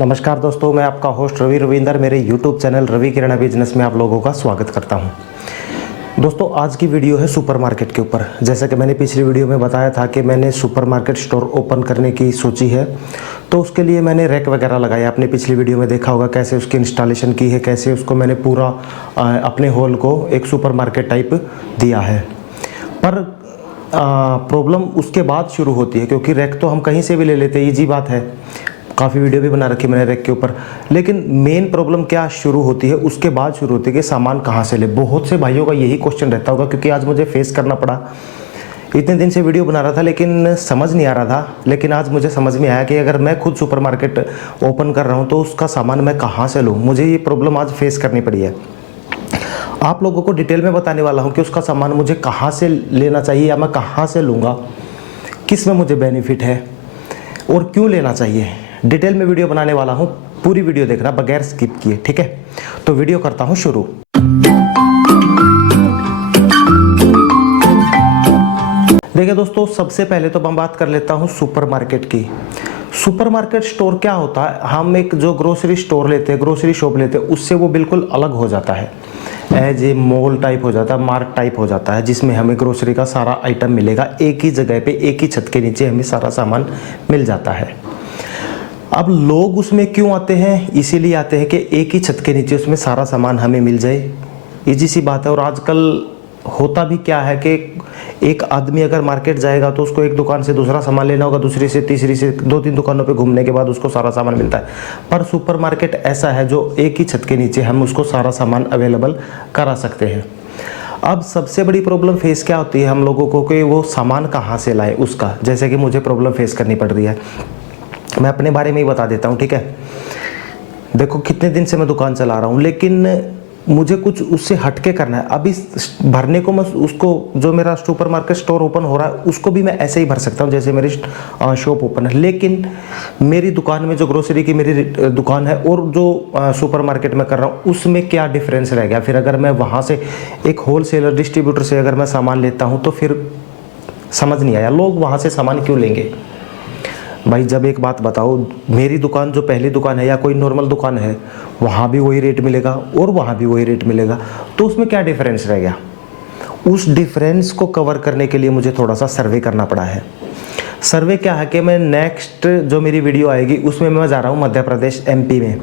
नमस्कार दोस्तों, मैं आपका होस्ट रवि रविंदर मेरे YouTube चैनल रवि किराना बिजनेस में आप लोगों का स्वागत करता हूं। दोस्तों, आज की वीडियो है सुपरमार्केट के ऊपर। जैसा कि मैंने पिछली वीडियो में बताया था कि मैंने सुपरमार्केट स्टोर ओपन करने की सोची है, तो उसके लिए मैंने रैक वगैरह लगाया। आपने पिछली वीडियो में देखा होगा कैसे उसकी इंस्टॉलेशन की है, कैसे उसको मैंने पूरा अपने हॉल को एक सुपरमार्केट टाइप दिया है। पर प्रॉब्लम उसके बाद शुरू होती है, क्योंकि रैक तो हम कहीं से भी ले लेते हैं, ईजी बात है। काफ़ी वीडियो भी बना रखी मैंने रैक के ऊपर। लेकिन मेन प्रॉब्लम क्या शुरू होती है, उसके बाद शुरू होती है कि सामान कहाँ से ले। बहुत से भाइयों का यही क्वेश्चन रहता होगा, क्योंकि आज मुझे फेस करना पड़ा। इतने दिन से वीडियो बना रहा था लेकिन समझ नहीं आ रहा था, लेकिन आज मुझे समझ में आया कि अगर मैं खुद सुपरमार्केट ओपन कर रहा हूँ तो उसका सामान मैं कहाँ से लूँ। मुझे ये प्रॉब्लम आज फेस करनी पड़ी है। आप लोगों को डिटेल में बताने वाला हूँ कि उसका सामान मुझे कहाँ से लेना चाहिए या मैं कहाँ से लूँगा, किस में मुझे बेनिफिट है और क्यों लेना चाहिए। डिटेल में वीडियो बनाने वाला हूँ, पूरी वीडियो देखना बगैर स्किप किए, ठीक है। तो वीडियो करता हूँ शुरू। देखिए दोस्तों, सबसे पहले तो मैं बात कर लेता हूँ सुपरमार्केट की। सुपरमार्केट स्टोर क्या होता है, हम एक जो ग्रोसरी स्टोर लेते हैं, ग्रोसरी शॉप लेते हैं, उससे वो बिल्कुल अलग हो जाता है। एज ए मॉल टाइप हो जाता है, मार्ट टाइप हो जाता है, जिसमें हमें ग्रोसरी का सारा आइटम मिलेगा। एक ही जगह पे, एक ही छत के नीचे हमें सारा सामान मिल जाता है। अब लोग उसमें क्यों आते हैं, इसीलिए आते हैं कि एक ही छत के नीचे उसमें सारा सामान हमें मिल जाए। इजी सी बात है। और आजकल होता भी क्या है कि एक आदमी अगर मार्केट जाएगा तो उसको एक दुकान से दूसरा सामान लेना होगा, दूसरी से तीसरी से, 2-3 दुकानों पे घूमने के बाद उसको सारा सामान मिलता है। पर सुपरमार्केट ऐसा है जो एक ही छत के नीचे हम उसको सारा सामान अवेलेबल करा सकते हैं। अब सबसे बड़ी प्रॉब्लम फेस क्या होती है हम लोगों को कि वो सामान कहाँ से लाए उसका। जैसे कि मुझे प्रॉब्लम फेस करनी पड़ रही है, मैं अपने बारे में ही बता देता हूँ, ठीक है। देखो, कितने दिन से मैं दुकान चला रहा हूँ, लेकिन मुझे कुछ उससे हटके करना है। अभी भरने को मैं उसको, जो मेरा सुपरमार्केट स्टोर ओपन हो रहा है उसको भी मैं ऐसे ही भर सकता हूँ जैसे मेरी शॉप ओपन है। लेकिन मेरी दुकान में जो ग्रोसरी की मेरी दुकान है और जो सुपरमार्केट में कर रहा हूँ उसमें क्या डिफरेंस रह गया। फिर अगर मैं वहाँ से एक होलसेलर डिस्ट्रीब्यूटर से अगर मैं सामान लेता हूँ तो फिर समझ नहीं आया, लोग वहाँ से सामान क्यों लेंगे। भाई, जब एक बात बताओ, मेरी दुकान जो पहली दुकान है या कोई नॉर्मल दुकान है, वहाँ भी वही रेट मिलेगा और वहाँ भी वही रेट मिलेगा, तो उसमें क्या डिफरेंस रह गया। उस डिफरेंस को कवर करने के लिए मुझे थोड़ा सा सर्वे करना पड़ा है। सर्वे क्या है कि मैं नेक्स्ट जो मेरी वीडियो आएगी उसमें मैं जा रहा हूँ मध्य प्रदेश, MP में।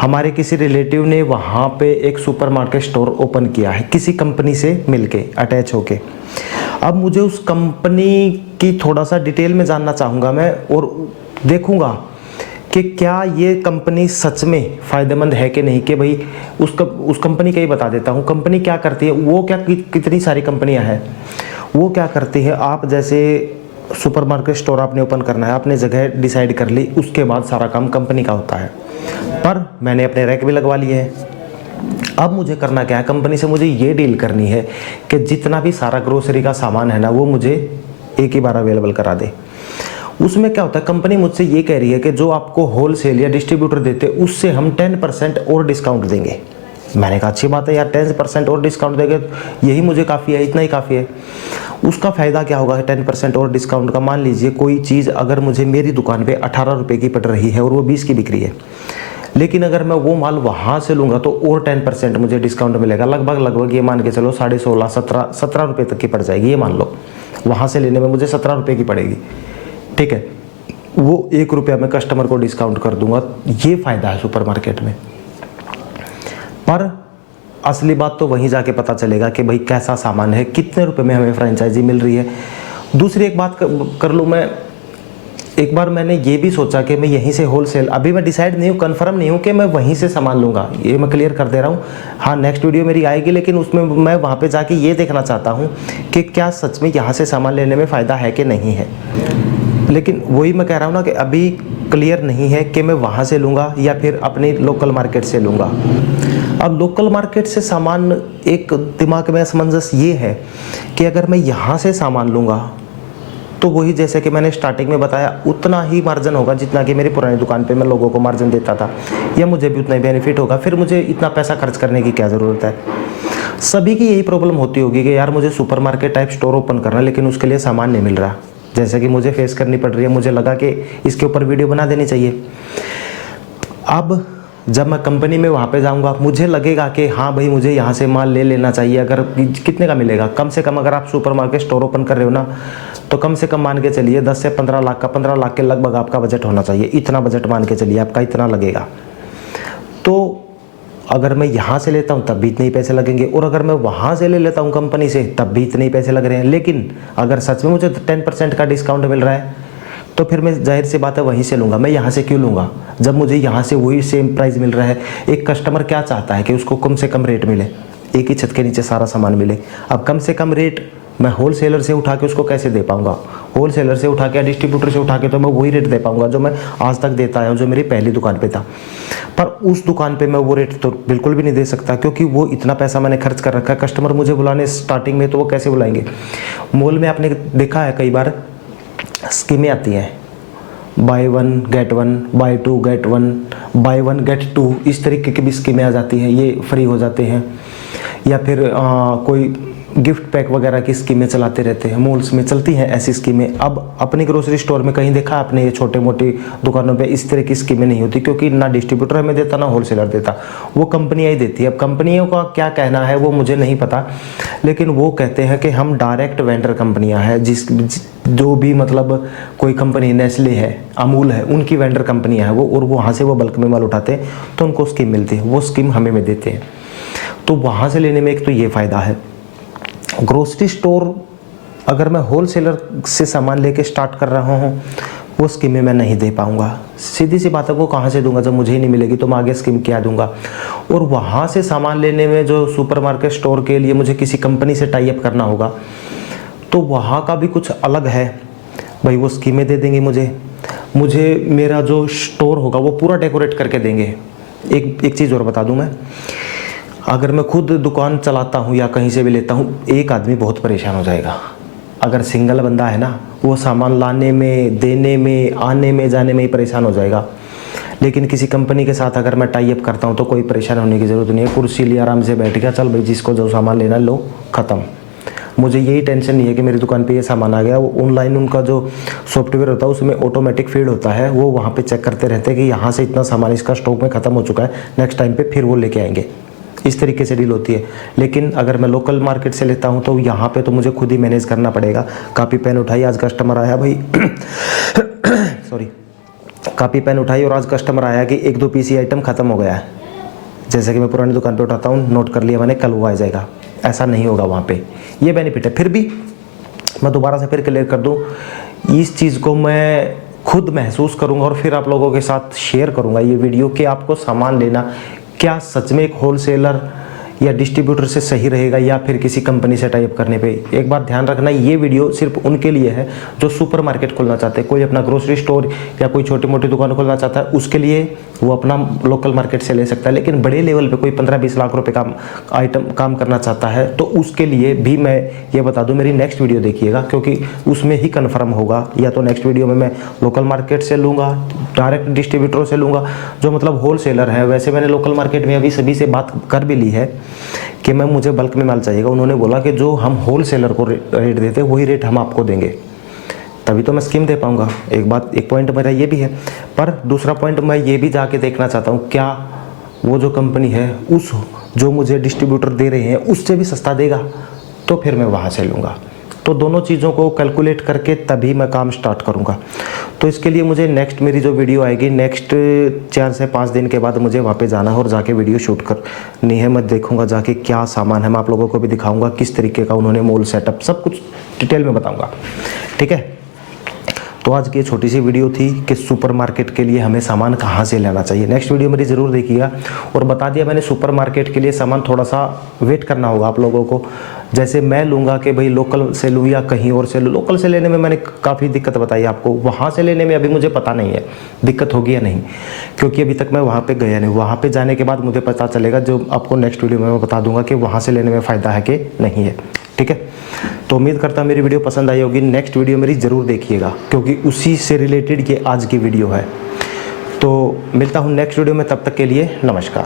हमारे किसी रिलेटिव ने वहाँ पे एक सुपरमार्केट स्टोर ओपन किया है, किसी कंपनी से मिलके, अटैच होके। अब मुझे उस कंपनी की थोड़ा सा डिटेल में जानना चाहूँगा मैं, और देखूँगा कि क्या ये कंपनी सच में फ़ायदेमंद है कि नहीं। कि भाई उस कंपनी का ही बता देता हूँ। कंपनी क्या करती है, वो क्या कितनी सारी कंपनियाँ हैं, वो क्या करती है। आप जैसे सुपरमार्केट स्टोर आपने ओपन करना है, आपने जगह डिसाइड कर ली, उसके बाद सारा काम कंपनी का होता है। पर मैंने अपने रैक भी लगवा लिए हैं। अब मुझे करना क्या है, कंपनी से मुझे ये डील करनी है कि जितना भी सारा ग्रोसरी का सामान है ना, वो मुझे एक ही बार अवेलेबल करा दे। उसमें क्या होता है, कंपनी मुझसे ये कह रही है कि जो आपको होलसेल या डिस्ट्रीब्यूटर देते उससे हम 10% और डिस्काउंट देंगे। मैंने कहा अच्छी बात है यार, 10% और डिस्काउंट देंगे, यही मुझे काफ़ी है, इतना ही काफ़ी है। उसका फ़ायदा क्या होगा 10% और डिस्काउंट का। मान लीजिए कोई चीज़ अगर मुझे मेरी दुकान पर 18 रुपये की पड़ रही है और वो 20 की बिक रही है, लेकिन अगर मैं वो माल वहाँ से लूँगा तो और 10% मुझे डिस्काउंट मिलेगा। लगभग ये मान के चलो 16.5 17 रुपये तक की पड़ जाएगी। ये मान लो वहाँ से लेने में मुझे 17 रुपये की पड़ेगी, ठीक है। वो 1 रुपया मैं कस्टमर को डिस्काउंट कर दूंगा। ये फ़ायदा है सुपरमार्केट में। पर असली बात तो वहीं जाके पता चलेगा कि भाई कैसा सामान है, कितने रुपए में हमें फ्रेंचाइजी मिल रही है। दूसरी एक बात कर लूँ मैं, एक बार मैंने ये भी सोचा कि मैं यहीं से होलसेल, अभी मैं डिसाइड नहीं हूँ, कंफर्म नहीं हूँ कि मैं वहीं से सामान लूँगा, ये मैं क्लियर कर दे रहा हूँ। हाँ, नेक्स्ट वीडियो मेरी आएगी, लेकिन उसमें मैं वहाँ पे जाके ये देखना चाहता हूँ कि क्या सच में यहाँ से सामान लेने में फ़ायदा है कि नहीं है। लेकिन वही मैं कह रहा हूँ ना कि अभी क्लियर नहीं है कि मैं वहाँ से लूँगा या फिर अपनी लोकल मार्केट से लूँगा। अब लोकल मार्केट से सामान, एक दिमाग में असमंजस ये है कि अगर मैं यहाँ से सामान लूँगा तो वही, जैसे कि मैंने स्टार्टिंग में बताया, उतना ही मार्जिन होगा जितना कि मेरी पुरानी दुकान पे मैं लोगों को मार्जिन देता था, या मुझे भी उतना ही बेनिफिट होगा। फिर मुझे इतना पैसा खर्च करने की क्या ज़रूरत है। सभी की यही प्रॉब्लम होती होगी कि यार मुझे सुपरमार्केट टाइप स्टोर ओपन करना है, लेकिन उसके लिए सामान नहीं मिल रहा, जैसे कि मुझे फेस करनी पड़ रही है। मुझे लगा कि इसके ऊपर वीडियो बना देनी चाहिए। अब जब मैं कंपनी में वहाँ पे जाऊँगा, मुझे लगेगा कि हाँ भाई मुझे यहाँ से माल ले लेना चाहिए। अगर कितने का मिलेगा, कम से कम अगर आप सुपरमार्केट स्टोर ओपन कर रहे हो ना, तो कम से कम मान के चलिए 10 से 15 लाख का, 15 लाख के लगभग आपका बजट होना चाहिए। इतना बजट मान के चलिए आपका इतना लगेगा। तो अगर मैं यहाँ से लेता हूँ तब भी इतने ही पैसे लगेंगे, और अगर मैं वहाँ से ले लेता हूँ कंपनी से तब भी इतने ही पैसे लग रहे हैं। लेकिन अगर सच में मुझे 10% का डिस्काउंट मिल रहा है तो फिर मैं जाहिर सी बात है वहीं से लूँगा। मैं यहाँ से क्यों लूँगा जब मुझे यहाँ से वही सेम प्राइस मिल रहा है। एक कस्टमर क्या चाहता है कि उसको कम से कम रेट मिले, एक ही छत के नीचे सारा सामान मिले। अब कम से कम रेट मैं होलसेलर से उठा के उसको कैसे दे पाऊँगा? होलसेलर से उठा के या डिस्ट्रीब्यूटर से उठा के तो मैं वही रेट दे पाऊँगा जो मैं आज तक देता आया हूँ, जो मेरी पहली दुकान पे था। पर उस दुकान पे मैं वो रेट तो बिल्कुल भी नहीं दे सकता, क्योंकि वो इतना पैसा मैंने खर्च कर रखा है। कस्टमर मुझे बुलाने स्टार्टिंग में तो वो कैसे बुलाएंगे? मॉल में आपने देखा है कई बार स्कीमें आती हैं, buy 1 get 1, buy 2 get 1, buy 1 get 2, इस तरीके की भी स्कीमें आ जाती हैं। ये फ्री हो जाते हैं। या फिर कोई गिफ्ट पैक वगैरह की स्कीमें चलाते रहते हैं, मॉल्स में चलती हैं ऐसी स्कीमें। अब अपनी ग्रोसरी स्टोर में कहीं देखा आपने ये छोटे मोटी दुकानों पे इस तरह की स्कीमें नहीं होती, क्योंकि ना डिस्ट्रीब्यूटर हमें देता ना होलसेलर देता, वो कंपनियाँ ही देती है। अब कंपनियों का क्या कहना है वो मुझे नहीं पता, लेकिन वो कहते हैं कि हम डायरेक्ट वेंडर कंपनियाँ हैं, जो भी मतलब कोई कंपनी नेस्ले है, अमूल है, उनकी वेंडर कंपनियाँ हैं वो, और वहाँ से वो बल्क में माल उठाते हैं तो उनको स्कीम मिलती है, वो स्कीम हमें में देते हैं। तो वहाँ से लेने में एक तो ये फ़ायदा है। ग्रोसरी स्टोर अगर मैं होलसेलर से सामान लेके स्टार्ट कर रहा हूँ, वो स्कीमें मैं नहीं दे पाऊँगा। सीधी सी बात है, वो कहाँ से दूंगा? जब मुझे ही नहीं मिलेगी तो मैं आगे स्कीम क्या दूंगा? और वहाँ से सामान लेने में जो सुपरमार्केट स्टोर के लिए मुझे किसी कंपनी से टाई अप करना होगा, तो वहाँ का भी कुछ अलग है भाई। वो स्कीमें दे देंगे मुझे मेरा जो स्टोर होगा वो पूरा डेकोरेट करके देंगे। एक चीज़ और बता दूँ मैं, अगर मैं खुद दुकान चलाता हूँ या कहीं से भी लेता हूँ, एक आदमी बहुत परेशान हो जाएगा। अगर सिंगल बंदा है ना, वो सामान लाने में, देने में, आने में, जाने में ही परेशान हो जाएगा। लेकिन किसी कंपनी के साथ अगर मैं टाई अप करता हूँ तो कोई परेशान होने की ज़रूरत नहीं है। कुर्सी ली, आराम से बैठ गया, चल भाई जिसको जो सामान लेना लो, ख़त्म। मुझे यही टेंशन नहीं है कि मेरी दुकान पे ये सामान आ गया। वो ऑनलाइन उनका जो सॉफ्टवेयर होता है उसमें ऑटोमेटिक फीड होता है, वो वहाँ पे चेक करते रहते हैं कि यहाँ से इतना सामान इसका स्टॉक में ख़त्म हो चुका है, नेक्स्ट टाइम पे फिर वो लेके आएंगे। इस तरीके से डील होती है। लेकिन अगर मैं लोकल मार्केट से लेता हूँ तो यहाँ पे तो मुझे खुद ही मैनेज करना पड़ेगा। कापी पेन उठाई, आज कस्टमर आया भाई सॉरी, कापी पेन उठाई और आज कस्टमर आया कि 1-2 पीस ही आइटम ख़त्म हो गया है। जैसे कि मैं पुरानी दुकान पे उठाता हूँ, नोट कर लिया मैंने, कल वो आ जाएगा, ऐसा नहीं होगा वहाँ पे। ये बेनिफिट है। फिर भी मैं दोबारा से फिर क्लियर कर दूँ, इस चीज़ को मैं खुद महसूस करूँगा और फिर आप लोगों के साथ शेयर करूँगा ये वीडियो, कि आपको सामान लेना क्या सच में एक होलसेलर या डिस्ट्रीब्यूटर से सही रहेगा या फिर किसी कंपनी से टाई अप करने पे। एक बात ध्यान रखना, ये वीडियो सिर्फ उनके लिए है जो सुपरमार्केट खोलना चाहते हैं। कोई अपना ग्रोसरी स्टोर या कोई छोटी मोटी दुकान खोलना चाहता है, उसके लिए वो अपना लोकल मार्केट से ले सकता है। लेकिन बड़े लेवल पे कोई 15-20 लाख रुपए का आइटम काम करना चाहता है तो उसके लिए भी मैं ये बता दूँ, मेरी नेक्स्ट वीडियो देखिएगा, क्योंकि उसमें ही कन्फर्म होगा। या तो नेक्स्ट वीडियो में मैं लोकल मार्केट से लूँगा, डायरेक्ट डिस्ट्रीब्यूटरों से लूँगा जो मतलब होलसेलर है। वैसे मैंने लोकल मार्केट में अभी सभी से बात कर भी ली है कि मैं मुझे बल्क में माल चाहिएगा। उन्होंने बोला कि जो हम होलसेलर को रेट देते हैं वही रेट हम आपको देंगे, तभी तो मैं स्कीम दे पाऊंगा। एक पॉइंट मेरा ये भी है। पर दूसरा पॉइंट मैं ये भी जाके देखना चाहता हूँ, क्या वो जो कंपनी है उस जो मुझे डिस्ट्रीब्यूटर दे रहे हैं उससे भी सस्ता देगा, तो फिर मैं वहाँ से लूँगा। तो दोनों चीज़ों को कैलकुलेट करके तभी मैं काम स्टार्ट करूँगा। तो इसके लिए मुझे नेक्स्ट मेरी जो वीडियो आएगी, नेक्स्ट 4 से 5 दिन के बाद मुझे वहाँ पे जाना है और जाके वीडियो शूट करनी है। मैं देखूँगा जाके क्या सामान है, मैं आप लोगों को भी दिखाऊँगा किस तरीके का उन्होंने मॉल सेटअप, सब कुछ डिटेल में बताऊँगा। ठीक है, तो आज की छोटी सी वीडियो थी कि सुपरमार्केट के लिए हमें सामान कहाँ से लेना चाहिए। नेक्स्ट वीडियो मेरी ज़रूर देखिएगा। और बता दिया मैंने, सुपरमार्केट के लिए सामान थोड़ा सा वेट करना होगा आप लोगों को। जैसे मैं लूँगा कि भाई लोकल से लूँ या कहीं और से लूँ, लोकल से लेने में मैंने काफ़ी दिक्कत बताई आपको, वहाँ से लेने में अभी मुझे पता नहीं है दिक्कत होगी या नहीं, क्योंकि अभी तक मैं वहाँ पे गया नहीं। वहाँ पे जाने के बाद मुझे पता चलेगा, जो आपको नेक्स्ट वीडियो में मैं बता दूंगा कि वहाँ से लेने में फ़ायदा है कि नहीं है। ठीक है, तो उम्मीद करता हूँ मेरी वीडियो पसंद आई होगी। नेक्स्ट वीडियो मेरी ज़रूर देखिएगा, क्योंकि उसी से रिलेटेड ये आज की वीडियो है। तो मिलता हूँ नेक्स्ट वीडियो में, तब तक के लिए नमस्कार।